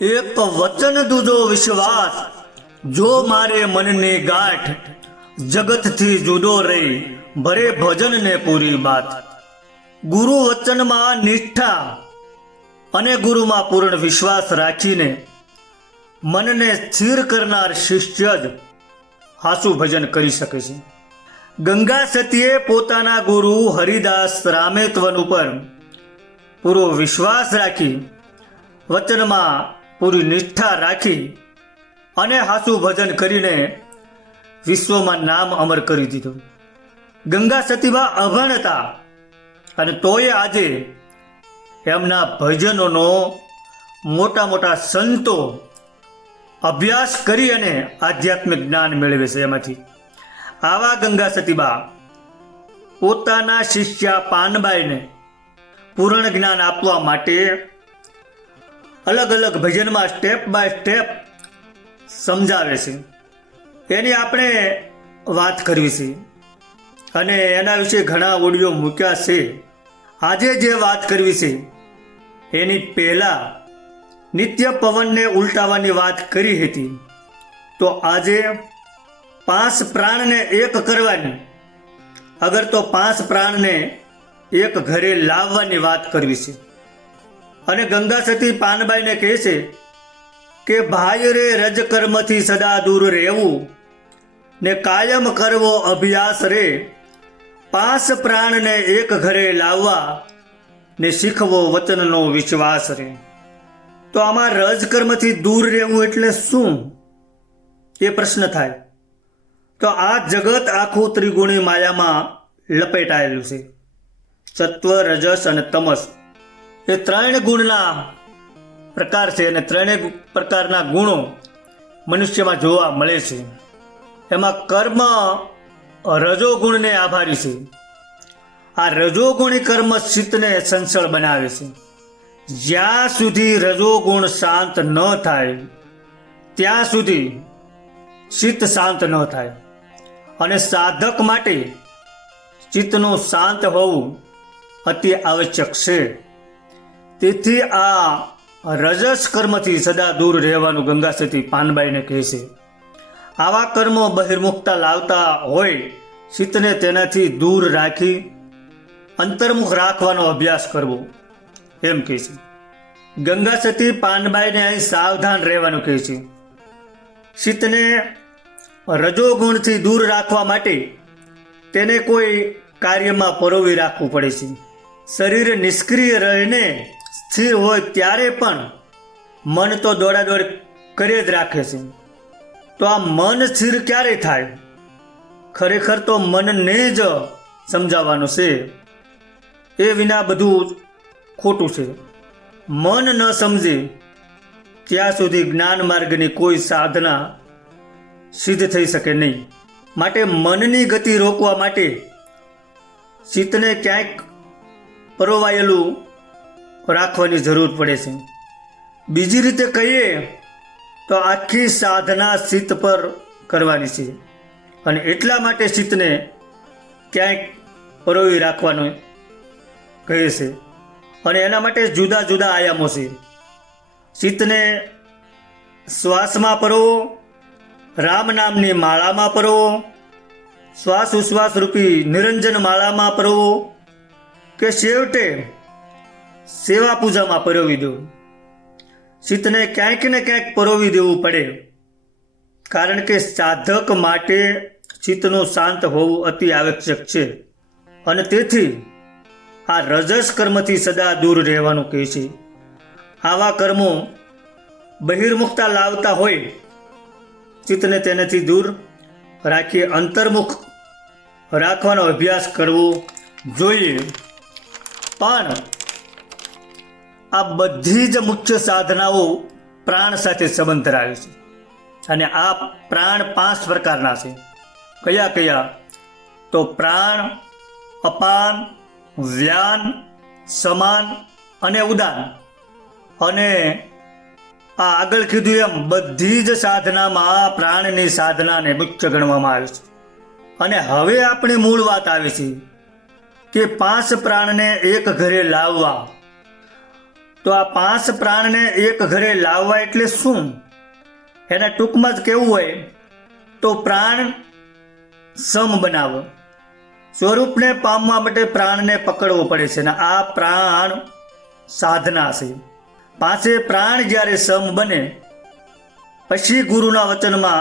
એક વચન દૂજો વિશ્વાસ. જો મારે મનની ગાંઠ જગતથી જુદો રહી, ભરે ભજન ને પૂરી વાત ગુરુ વચનમાં નિષ્ઠા અને ગુરુમાં પૂર્ણ વિશ્વાસ રાખીને મનને સ્થિર કરનાર શિષ્ય જ હાસુ ભજન કરી શકે છે. ગંગા સતીએ પોતાના ગુરુ હરિદાસ રામેત્વન ઉપર પૂરો વિશ્વાસ રાખી વચનમાં પૂરી નિષ્ઠા રાખી અને હાસુ ભજન કરીને વિશ્વમાં નામ અમર કરી દીધું. ગંગા સતીબા અભણ હતા અને તોય આજે એમના ભજનોનો મોટા મોટા સંતો અભ્યાસ કરી અને આધ્યાત્મિક જ્ઞાન મેળવે છે એમાંથી. આવા ગંગા સતીબા પોતાના શિષ્યા પાનબાઈને પૂર્ણ જ્ઞાન આપવા માટે અલગ અલગ ભજનમાં સ્ટેપ બાય સ્ટેપ સમજાવે છે. એની આપણે વાત કરવી છે. અને એના વિશે ઘણા ઓડિયો મૂક્યા છે. આજે જે વાત કરવી છે, એની પહેલાં નિત્ય પવનને ઉલટાવવાની વાત કરી હતી. તો આજે પાંચ પ્રાણને એક કરવાની. અગર તો પાંચ પ્રાણને એક ઘરે લાવવાની વાત કરવી છે. અને ગંગા સતી પાનબાઈને કહે છે કે, ભાઈ રે રજ કર્મથી સદા દૂર રહેવું ને કાયમ કરવો અભ્યાસ રે. પાંચ પ્રાણને એક ઘરે લાવવા ને શીખવો વચનનો વિશ્વાસ રે. તો આમાં રજકર્મથી દૂર રહેવું એટલે શું? એ પ્રશ્ન થાય. તો આ જગત આખું ત્રિગુણી માયામાં લપેટાયેલું છે. સત્વ, રજસ અને તમસ. એ ત્રણ ગુણના પ્રકાર છે અને ત્રણેય પ્રકારના ગુણો મનુષ્યમાં જોવા મળે છે. એમાં કર્મ રજોગુણને આભારી છે. આ રજોગુણી કર્મ ચિત્તને સંસળ બનાવે છે. જ્યાં સુધી રજોગુણ શાંત ન થાય, ત્યાં સુધી ચિત્ત શાંત ન થાય. અને સાધક માટે ચિત્તનું શાંત હોવું અતિ આવશ્યક છે. તેથી આ રજસ કર્મથી સદા દૂર રહેવાનું ગંગા સતી પાનબાઈને કહે છે. આવા કર્મો બહિર્મુખતા લાવતા હોય ચિત્તને તેનાથી દૂર રાખી અંતર્મુખ રાખવાનો અભ્યાસ કરવો, એમ કહે છે. ગંગા સતી પાનબાઈને અહીં સાવધાન રહેવાનું કહે છે. ચિત્તને રજોગુણથી દૂર રાખવા માટે તેને કોઈ કાર્યમાં પરોવી રાખવું પડે છે. શરીર નિષ્ક્રિય રહીને સ્થિર હોય ત્યારે પણ મન તો દોડાદોડ કરી જ રાખે છે. તો આ મન સ્થિર ક્યારે થાય? ખરેખર તો મનને જ સમજાવવાનું છે. એ વિના બધું ખોટું છે. મન ન સમજે ત્યાં સુધી જ્ઞાન માર્ગની કોઈ સાધના સિદ્ધ થઈ શકે નહીં. માટે મનની ગતિ રોકવા માટે ચિત્તને ક્યાંક પરોવાયેલું રાખવાની જરૂર પડે છે. બીજી રીતે કહીએ તો આખી સાધના ચિત્ત પર કરવાની છે. અને એટલા માટે ચિત્તને ક્યાંક પરોવી રાખવાનું કહે છે. અને એના માટે જુદા જુદા આયામો છે. ચિત્તને શ્વાસમાં પરોવો, રામ નામની માળામાં પરોવો, શ્વાસ ઉશ્વાસ રૂપી નિરંજન માળામાં પરોવો કે છેવટે સેવા પૂજામાં પરોવી દો ચિત્તને ક્યાંક ને ક્યાંક પરોવી દેવું પડે. કારણ કે સાધક માટે ચિત્તનું શાંત હોવું અતિ આવશ્યક છે. અને તેથી આ રજસ કર્મથી સદા દૂર રહેવાનું કહે છે. આવા કર્મો બહિર્મુખતા લાવતા હોય ચિત્તને તેનાથી દૂર રાખી અંતર્મુખ રાખવાનો અભ્યાસ કરવો જોઈએ. પણ આ બધી જ મુખ્ય સાધનાઓ પ્રાણ સાથે સંબંધ ધરાવે છે. અને આ પ્રાણ પાંચ પ્રકારના છે. કયા કયા? તો પ્રાણ, અપાન, વ્યાન, સમાન અને ઉદાન. અને આ આગળ કીધું એમ બધી જ સાધનામાં આ પ્રાણની સાધનાને મુખ્ય ગણવામાં આવે છે. અને હવે આપણી મૂળ વાત આવે છે કે પાંચ પ્રાણને એક ઘરે લાવવા તો આ પાંચ પ્રાણને એક ઘરે લાવવા એટલે શું? એને ટૂંકમાં જ કેવું હોય, તો પ્રાણ સમ બનાવો. સ્વરૂપને પામવા માટે પ્રાણને પકડવો પડે છે ને આ પ્રાણ સાધના છે. પાસે પ્રાણ જ્યારે સમ બને, પછી ગુરુના વચનમાં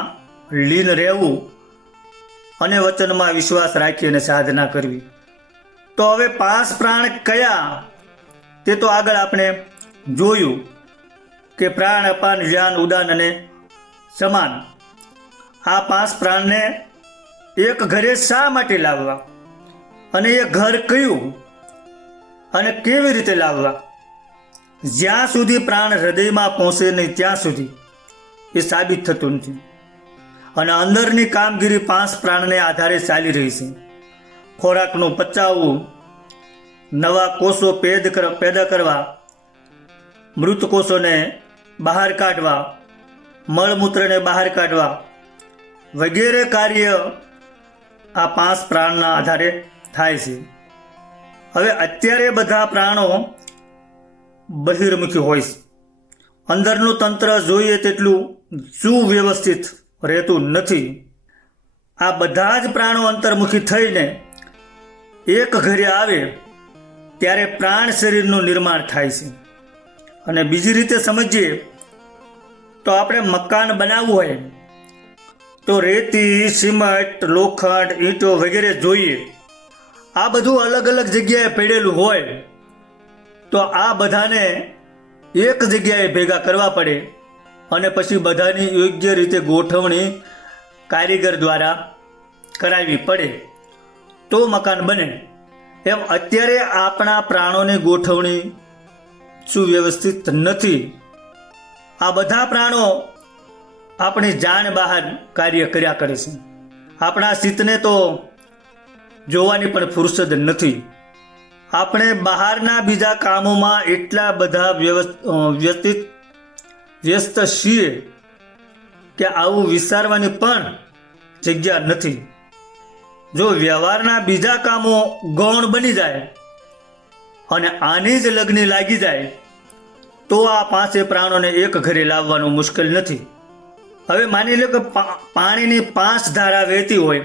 લીન રહેવું અને વચનમાં વિશ્વાસ રાખી અને સાધના કરવી. તો હવે પાંચ પ્રાણ કયા તે તો આગળ આપણે જોયું કે પ્રાણ, અપાન, જ્ઞાન, ઉદાન અને સમાન. આ પાંચ પ્રાણને એક ઘરે શા માટે લાવવા? અને એ ઘર કયું? અને કેવી રીતે લાવવા? જ્યાં સુધી પ્રાણ હૃદયમાં પહોંચે નહીં, ત્યાં સુધી એ સાબિત થતું નથી. અને અંદરની કામગીરી પાંચ પ્રાણને આધારે ચાલી રહી છે. ખોરાકનું પચાવવું નવા કોષો પેદ કર- પેદા કરવા, મૃત કોષોને બહાર કાઢવા, મળમૂત્રને બહાર કાઢવા વગેરે કાર્ય આ પાંચ પ્રાણના આધારે થાય છે. હવે અત્યારે બધા પ્રાણો બહિર્મુખી હોય છે. અંદરનું તંત્ર જોઈએ તેટલું સુવ્યવસ્થિત રહેતું નથી. આ બધા જ પ્રાણો અંતર્મુખી થઈને એક ઘરે આવે ત્યારે પ્રાણ શરીરનું નિર્માણ થાય છે. અને બીજી રીતે સમજીએ તો આપણે મકાન બનાવવું હોય, તો રેતી સિમેન્ટ લોખંડ, ઈંટો વગેરે જોઈએ. આ બધું અલગ અલગ જગ્યાએ પડેલું હોય, તો આ બધાને એક જગ્યાએ ભેગા કરવા પડે અને પછી બધાની યોગ્ય રીતે ગોઠવણી કારીગર દ્વારા કરાવવી પડે. તો મકાન બને. એમ અત્યારે આપણા પ્રાણોની ગોઠવણી સુવ્યવસ્થિત નથી. આ બધા પ્રાણો આપણી જાણ બહાર કાર્ય કર્યા કરે છે. આપણા ચિત્તને તો જોવાની પણ ફુરસદ નથી. આપણે બહારના બીજા કામોમાં એટલા બધા અ, વ્યસ્ત છીએ કે આવું વિચારવાની પણ જગ્યા નથી. જો વ્યવહારના બીજા કામો ગૌણ બની જાય અને આની જ લગ્ન લાગી જાય, તો આ પાંચે પ્રાણોને એક ઘરે લાવવાનું મુશ્કેલ નથી. હવે માની લો કે પાણીની પાંચ ધારા વહેતી હોય,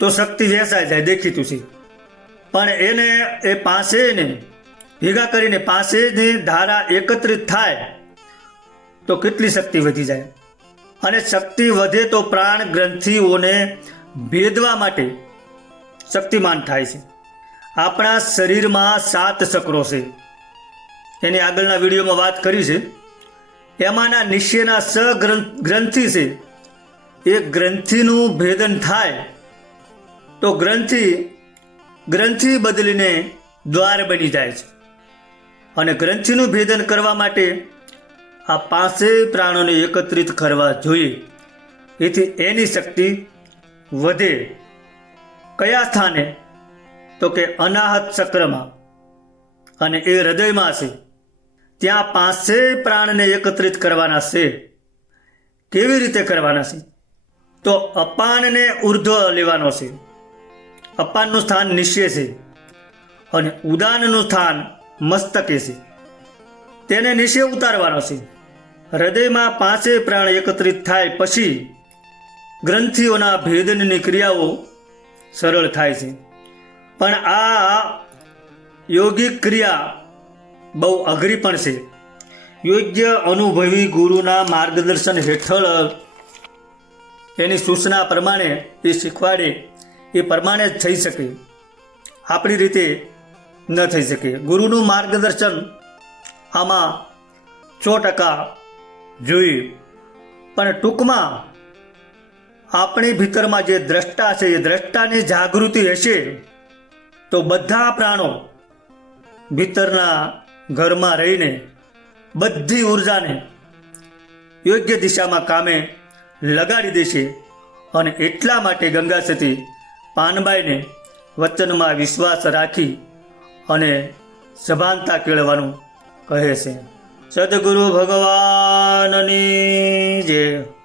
તો શક્તિ વેસાઈ જાય દેખીતું છે. પણ એને એ પાંચેયને, ભેગા કરીને પાંચેયની ધારા એકત્રિત થાય, તો કેટલી શક્તિ વધી જાય? અને શક્તિ વધે તો પ્રાણ ગ્રંથિઓને ભેદવા માટે શક્તિમાન થાય છે. આપણા શરીરમાં સાત ચક્રો છે. એની આગળના વિડીયોમાં વાત કરી છે. એમાંના નિશ્ચયના સ ગ્રંથ છે. એ ગ્રંથિનું ભેદન થાય તો ગ્રંથિ ગ્રંથિ બદલીને દ્વાર બની જાય છે. અને ગ્રંથિનું ભેદન કરવા માટે આ પાંચેય પ્રાણોને એકત્રિત કરવા જોઈએ. એથી એની શક્તિ વધે. કયા સ્થાને? તો કે અનાહત ચક્રમાં. અને એ હૃદયમાં છે. ત્યાં પાંચેય પ્રાણને એકત્રિત કરવાના છે. કેવી રીતે કરવાના છે? તો અપાનને ઉર્ધ્વ લેવાનો છે. અપાનનું સ્થાન નિશ્ચય છે. અને ઉદાનનું સ્થાન મસ્તકે છે. તેને નિશ્ચય ઉતારવાનો છે. હૃદયમાં પાંચેય પ્રાણ એકત્રિત થાય પછી ગ્રંથિઓના ભેદનની ક્રિયાઓ સરળ થાય છે. પણ આ યોગિક ક્રિયા બહુ અઘરી પણ છે. યોગ્ય અનુભવી ગુરુના માર્ગદર્શન હેઠળ એની સૂચના પ્રમાણે એ શીખવાડે, એ પ્રમાણે જ થઈ શકે. આપણી રીતે ન થઈ શકે. ગુરુનું માર્ગદર્શન આમાં સો ટકા જોઈએ. પણ ટૂંકમાં આપણી ભીતરમાં જે દ્રષ્ટા છે, એ દ્રષ્ટાની જાગૃતિ હશે, તો બધા પ્રાણો ભીતરના ઘરમાં રહીને બધી ઉર્જાને યોગ્ય દિશામાં કામે લગાડી દેશે અને એટલા માટે ગંગા સતી પાનબાઈને વચનમાં વિશ્વાસ રાખી અને સભાનતા કેળવાનું કહે છે. સદગુરુ ભગવાનની જય.